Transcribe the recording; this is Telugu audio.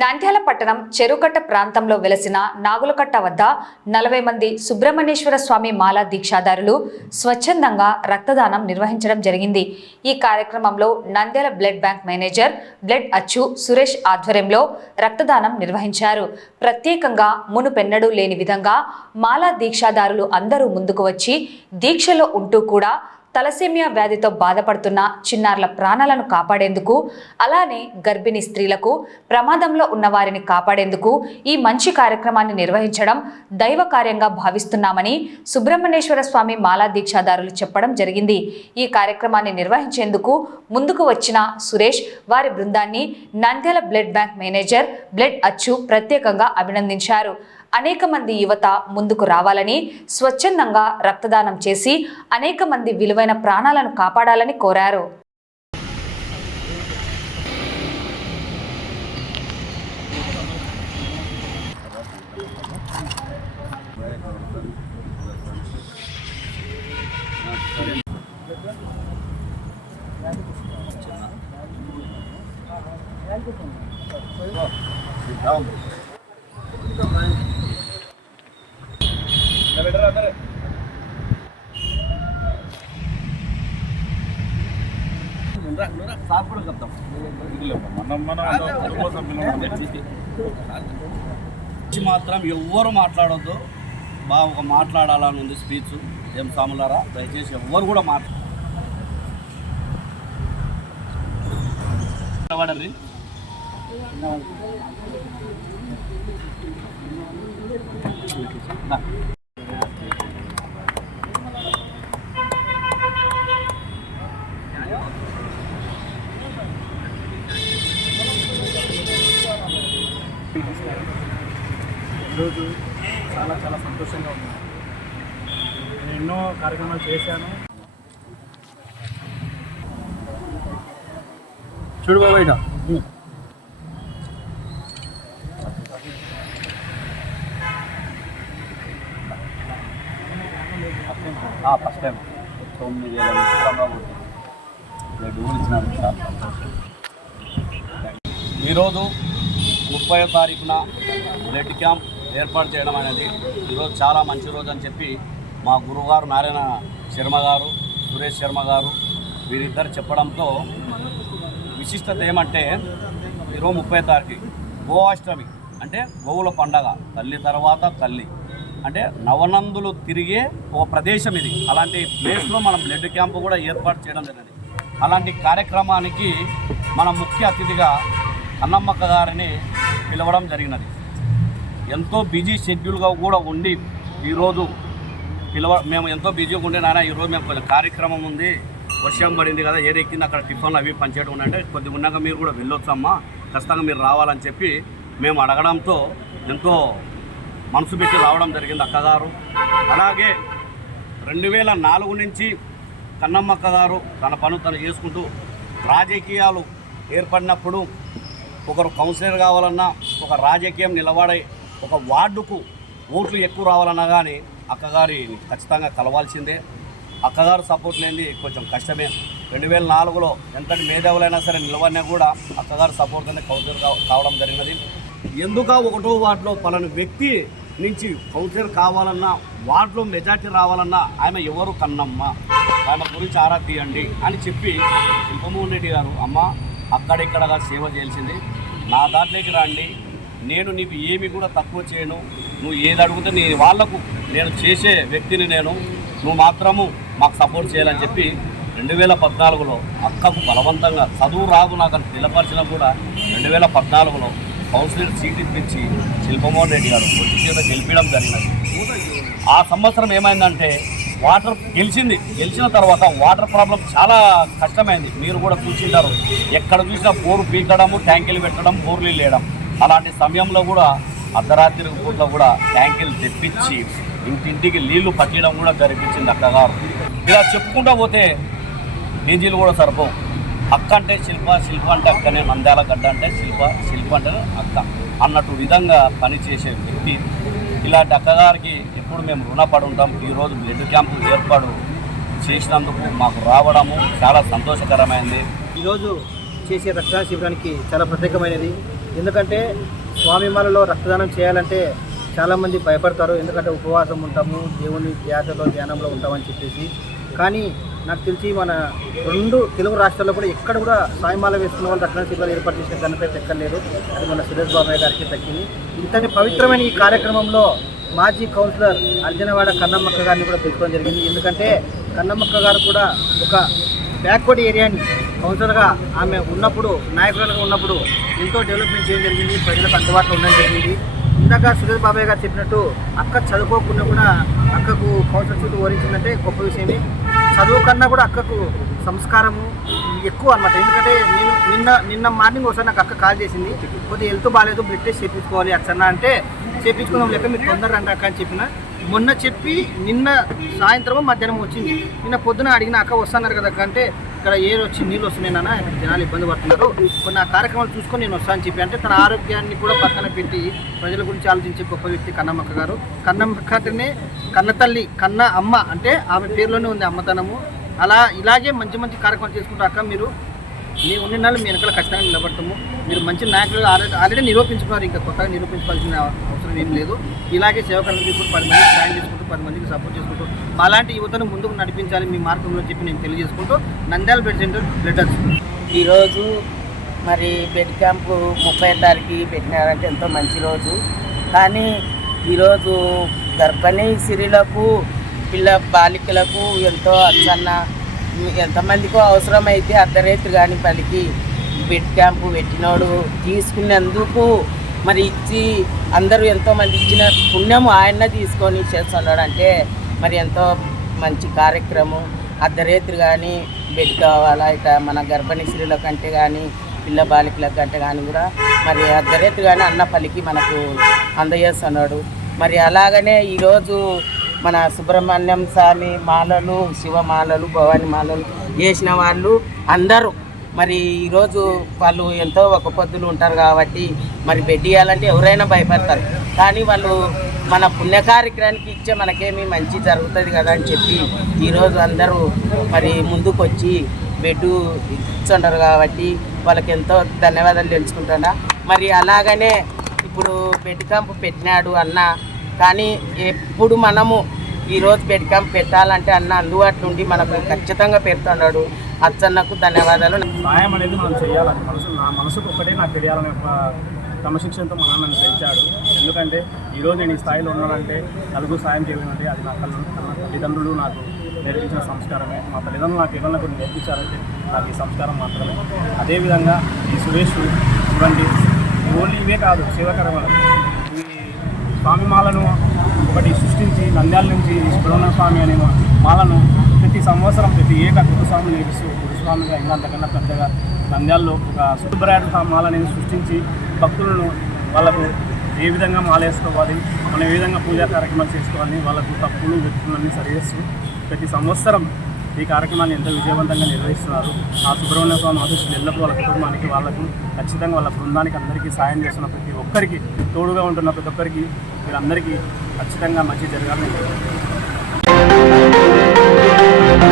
నంద్యాల పట్టణం చెరుకట్ట ప్రాంతంలో వెలసిన నాగులకట్ట వద్ద నలభై మంది సుబ్రహ్మణ్యేశ్వర స్వామి మాలా దీక్షాదారులు స్వచ్ఛందంగా రక్తదానం నిర్వహించడం జరిగింది. ఈ కార్యక్రమంలో Nandyal blood bank manager blood అచ్చు సురేష్ ఆధ్వర్యంలో రక్తదానం నిర్వహించారు. ప్రత్యేకంగా మునుపెన్నడూ లేని విధంగా మాలా దీక్షాదారులు అందరూ ముందుకు వచ్చి దీక్షలో ఉంటూ కూడా తలసేమియా వ్యాధితో బాధపడుతున్న చిన్నారుల ప్రాణాలను కాపాడేందుకు అలానే గర్భిణీ స్త్రీలకు ప్రమాదంలో ఉన్న వారిని కాపాడేందుకు ఈ మంచి కార్యక్రమాన్ని నిర్వహించడం దైవ కార్యంగా భావిస్తున్నామని సుబ్రహ్మణ్యేశ్వర స్వామి మాలా దీక్షాదారులు చెప్పడం జరిగింది. ఈ కార్యక్రమాన్ని నిర్వహించేందుకు ముందుకు వచ్చిన సురేష్ వారి బృందాన్ని Nandyal blood bank manager blood అచ్చు ప్రత్యేకంగా అభినందించారు. అనేక మంది యువత ముందుకు రావాలని స్వచ్ఛందంగా రక్తదానం చేసి అనేక మంది విలువైన ప్రాణాలను కాపాడాలని కోరారు. మాత్రం ఎవ్వరు మాట్లాడొద్దు. బాగా ఒక మాట్లాడాలని ఉంది స్పీచ్. ఏం సాములారా? దయచేసి ఎవ్వరు కూడా మాట్లా వాడర్రి దా. ఈరోజు చాలా చాలా సంతోషంగా ఉంది. నేను ఎన్నో కార్యక్రమాలు చేశాను. చూడు బాబాయ్ ఫస్ట్ టైం తొమ్మిది వేల నిమిషాలు. ఇచ్చినారు ఈరోజు ముప్పై తారీఖున బ్లడ్ క్యాంప్ ఏర్పాటు చేయడం అనేది ఈరోజు చాలా మంచి రోజు అని చెప్పి మా గురువుగారు నారాయణ శర్మ గారు సురేష్ శర్మ గారు వీరిద్దరు చెప్పడంతో విశిష్టత ఏమంటే ఈరోజు ముప్పై తారీఖు గోవాష్టమి అంటే గోవుల పండగ తల్లి తర్వాత తల్లి. అంటే నవనందులు తిరిగే ఒక ప్రదేశం ఇది. అలాంటి ప్లేస్లో మనం బ్లడ్ క్యాంపు కూడా ఏర్పాటు చేయడం జరిగింది. అలాంటి కార్యక్రమానికి మన ముఖ్య అతిథిగా అన్నమ్మక్క గారిని పిలవడం జరిగినది. ఎంతో బిజీ షెడ్యూల్గా కూడా ఉండి ఈరోజు పిలవ మేము ఎంతో బిజీగా ఉండే నాయన ఈరోజు మేము కొంచెం కార్యక్రమం ఉంది. వర్షం పడింది కదా ఏది ఎక్కింది అక్కడ టిఫిన్లు అవి పనిచేయడం ఉన్నాయంటే కొద్దిగా ఉన్నాక మీరు కూడా వెళ్ళొచ్చమ్మా. ఖచ్చితంగా మీరు రావాలని చెప్పి మేము అడగడంతో ఎంతో మనసు పెట్టి రావడం జరిగింది అక్కగారు. అలాగే రెండు వేల నాలుగు నుంచి కన్నమ్మక్క గారు తన పను తను చేసుకుంటూ రాజకీయాలు ఏర్పడినప్పుడు ఒకరు కౌన్సిలర్ కావాలన్నా ఒక రాజకీయం నిలబడే ఒక వార్డుకు ఓట్లు ఎక్కువ రావాలన్నా కానీ అక్కగారి ఖచ్చితంగా కలవాల్సిందే. అక్కగారు సపోర్ట్ లేని కొంచెం కష్టమే. రెండు వేల నాలుగులో ఎంతటి మేధావులైనా సరే నిలవన్నా కూడా అక్కగారు సపోర్ట్తోనే కౌన్సిలర్ కావడం జరిగినది. ఎందుక ఒకటో వార్డులో పలాని వ్యక్తి నుంచి కౌన్సిలర్ కావాలన్నా వార్డులో మెజార్టీ రావాలన్నా ఆమె ఎవరు కన్నమ్మ? ఆమె గురించి ఆరా తీయండి అని చెప్పి శిల్పమోహన్ రెడ్డి గారు అమ్మ అక్కడిక్కడగా సేవ చేయాల్సింది. నా దాంట్లోకి రండి. నేను నీకు ఏమి కూడా తక్కువ చేయను. నువ్వు ఏది అడిగితే నీ వాళ్ళకు నేను చేసే వ్యక్తిని నేను. నువ్వు మాత్రము మాకు సపోర్ట్ చేయాలని చెప్పి రెండు వేల పద్నాలుగులో అక్కకు బలవంతంగా చదువు రాదు నాకు అని నిలపరిచినా కూడా రెండు వేల పద్నాలుగులో కౌన్సిలర్ సీట్ ఇప్పించి శిల్పమోహన్ రెడ్డి గారు వచ్చి చేత గెలిపించడం జరిగినది. ఆ సంవత్సరం ఏమైందంటే వాటర్ గెలిచింది. గెలిచిన తర్వాత వాటర్ ప్రాబ్లం చాలా కష్టమైంది. మీరు కూడా చూసింటారు. ఎక్కడ చూసినా బోరు పీకడము ట్యాంకులు పెట్టడం బోర్లు వేయడం అలాంటి సమయంలో కూడా అర్ధరాత్రి పూట్ల కూడా ట్యాంకులు తెప్పించి ఇంటింటికి నీళ్ళు పట్టడం కూడా జరిపించింది అక్కగారు. ఇలా చెప్పుకుంటూ పోతే డీజీలు కూడా సరిపోవు. అక్క అంటే శిల్ప శిల్ప అంటే అక్కనే నంద్యాల గడ్డ అంటే శిల్ప శిల్ప అంటే అక్క అన్నట్టు విధంగా పనిచేసే వ్యక్తి. ఇలాంటి అక్కగారికి ఎప్పుడు మేము రుణపడి ఉంటాం. ఈరోజు బ్లడ్ క్యాంపు ఏర్పాటు చేసినందుకు మాకు రావడము చాలా సంతోషకరమైంది. ఈరోజు చేసే రక్షణ శిబిరానికి చాలా ప్రత్యేకమైనది. ఎందుకంటే స్వామిమాలలో రక్తదానం చేయాలంటే చాలామంది భయపడతారు. ఎందుకంటే ఉపవాసం ఉంటాము దేవుని ధ్యాసలో ధ్యానంలో ఉంటామని చెప్పేసి. కానీ నాకు తెలిసి మన రెండు తెలుగు రాష్ట్రాల్లో కూడా ఎక్కడ కూడా సాయమాల వేసుకున్న వాళ్ళు రక్తదాన శిబిరాలు ఏర్పాటు చేసిన దానిపై ఎక్కర్లేదు అది మన సురేష్ బాబాయ్ గారికి తగ్గింది. ఇంతటి పవిత్రమైన ఈ కార్యక్రమంలో మాజీ కౌన్సిలర్ అర్జునవాడ కన్నమ్మక్క గారిని కూడా పిలుచుకోవడం జరిగింది. ఎందుకంటే కన్నమ్మక్క గారు కూడా ఒక బ్యాక్వర్డ్ ఏరియాని కౌన్సిలర్గా ఆమె ఉన్నప్పుడు నాయకులుగా ఉన్నప్పుడు ఎంతో డెవలప్మెంట్ చేయడం జరిగింది ప్రజలకు అందుబాటులో ఉండడం జరిగింది. ఇందాక సురేష్ బాబాయ్ గారు చెప్పినట్టు అక్క చదువుకోకుండా కూడా అక్కకు కౌన్సిలర్ సీటు ఓరించిందంటే గొప్ప విషయమే. చదువు కన్నా కూడా అక్కకు సంస్కారము ఎక్కువ అన్నమాట. ఎందుకంటే నేను నిన్న నిన్న మార్నింగ్ ఒకసారి నాకు అక్క కాల్ చేసింది. కొద్దిగా హెల్త్ బాగాలేదు బ్లడ్ టెస్ట్ చేయించుకోవాలి అచ్చన్న అంటే చేయించుకుందాం లేక మీరు తొందరగా రండి అక్క అని చెప్పిన. మొన్న చెప్పి నిన్న సాయంత్రం మధ్యాహ్నం వచ్చింది. నిన్న పొద్దున అడిగిన అక్క వస్తున్నారు కదా అక్క అంటే ఇక్కడ ఏ వచ్చి నీళ్ళు వస్తున్నాయి నాన్న. ఇక్కడ జనాలు ఇబ్బంది పడుతున్నారు. కొన్ని ఆ కార్యక్రమాలు చూసుకొని నేను వస్తాను చెప్పి అంటే తన ఆరోగ్యాన్ని కూడా పక్కన పెట్టి ప్రజల గురించి ఆలోచించే గొప్ప వ్యక్తి కన్నమ్మక్క గారు. కన్నమ్మక్కనే అంటేనే కన్న తల్లి కన్న అమ్మ అంటే ఆమె పేరులోనే ఉంది అమ్మతనము. అలా ఇలాగే మంచి మంచి కార్యక్రమాలు చేసుకుంటాక మీరు మీ ఉన్న నాళ్ళు మీ వెనకాల ఖచ్చితంగా నిలబడతాము. మీరు మంచి నాయకులు ఆల్రెడీ ఆల్రెడీ నిరూపించుకున్నారు ఇంకా కొత్తగా నిరూపించవలసిన అవసరం ఏం లేదు. ఇలాగే సేవకులను తీసుకుంటూ పది మందికి సాయం చేసుకుంటూ పది మందికి సపోర్ట్ చేసుకుంటూ అలాంటి యువతను ముందుకు నడిపించాలి మీ మార్గంలో చెప్పి నేను తెలియజేసుకుంటూ నంద్యాల బ్లడ్ సెంటర్ బ్లడ్ ఈరోజు మరి బెడ్ క్యాంపు ముప్పై తారీఖు పెట్టినారంటే ఎంతో మంచి రోజు. కానీ ఈరోజు గర్భిణీ సిరిలకు పిల్ల బాలికలకు ఎంతో అచ్చన్న ఎంతమందికో అవసరమైతే అర్ధరేత్రి కానీ పలికి. బెడ్ క్యాంపు పెట్టినోడు తీసుకున్నందుకు మరి ఇచ్చి అందరూ ఎంతోమంది ఇచ్చిన పుణ్యము ఆయన తీసుకొని చేస్తున్నాడు అంటే మరి ఎంతో మంచి కార్యక్రమం. అర్ధరేత్రి కానీ బెడ్ కావాలా? ఇక మన గర్భిణీ స్త్రీల కంటే కానీ పిల్ల బాలికల కంటే కానీ కూడా మరి అర్ధరేత్రి కానీ అన్న పలికి మనకు అందజేస్తున్నాడు. మరి అలాగనే ఈరోజు మన సుబ్రహ్మణ్యం స్వామి మాలలు శివమాలలు భవాని మాలలు చేసిన వాళ్ళు అందరూ. మరి ఈరోజు వాళ్ళు ఎంతో ఒక పొద్దులు ఉంటారు కాబట్టి మరి బెడ్ ఇవ్వాలంటే ఎవరైనా భయపడతారు. కానీ వాళ్ళు మన పుణ్య కార్యక్రమానికి ఇచ్చే మనకేమి మంచి జరుగుతుంది కదా అని చెప్పి ఈరోజు అందరూ మరి ముందుకు వచ్చి బెడ్ ఇచ్చుంటారు కాబట్టి వాళ్ళకి ఎంతో ధన్యవాదాలు తెలుసుకుంటున్నా. మరి అలాగనే ఇప్పుడు బెడ్ క్యాంప్ పెట్టినాడు అన్న కానీ ఎప్పుడు మనము ఈరోజు బెడ్ క్యాంప్ పెట్టాలంటే అన్న అందుబాటులో ఉండి మనకు ఖచ్చితంగా పెడుతున్నాడు. అచ్చన్నకు ధన్యవాదాలు. సాయం అనేది మనం చేయాలని మనసు నా మనసుకు ఒకటే నాకు తెలియాలనే ఒక క్రమశిక్షణతో మన నన్ను పెంచాడు. ఎందుకంటే ఈరోజు నేను ఈ స్థాయిలో ఉన్నానంటే నలుగురు సాయం చేయాలంటే అది నా తల్లి నా తల్లిదండ్రులు నాకు నేర్పించిన సంస్కారమే. మా తల్లిదండ్రులు నాకు ఏదన్నా కొన్ని నేర్పించారంటే నాకు ఈ సంస్కారం మాత్రమే. అదేవిధంగా ఈ సురేష్ చూడండి ఓన్లీ ఇవే కాదు శివకరమలు స్వామి మాలను ఒకటి సృష్టించి నంద్యాల నుంచి సుబ్రహ్మణ్య స్వామి అనే మాలను ప్రతి సంవత్సరం ప్రతి ఏక గురుస్వామి నేర్పిస్తూ గురుస్వామిగా ఇంకా అంతకన్నా పెద్దగా నంద్యాలలో ఒక సుబ్రాయ మాల అనేది సృష్టించి భక్తులను వాళ్ళకు ఏ విధంగా మాలేసుకోవాలి మనం ఏ విధంగా పూజా కార్యక్రమాలు చేసుకోవాలి వాళ్ళకు తప్పులు వ్యక్తులన్నీ సరిచేస్తూ ప్రతి సంవత్సరం ఈ కార్యక్రమాన్ని ఎంతో విజయవంతంగా నిర్వహిస్తున్నారు. ఆ సుబ్రహ్మణ్య స్వామి ఆశీస్సులు ఎల్లప్పుడూ వాళ్ళ కుటుంబానికి వాళ్ళకు ఖచ్చితంగా వాళ్ళ బృందానికి అందరికీ సాయం చేస్తున్న ప్రతి ఒక్కరికి తోడుగా ఉంటున్న ప్రతి ఒక్కరికి వీళ్ళందరికీ ఖచ్చితంగా మంచి జరగాలని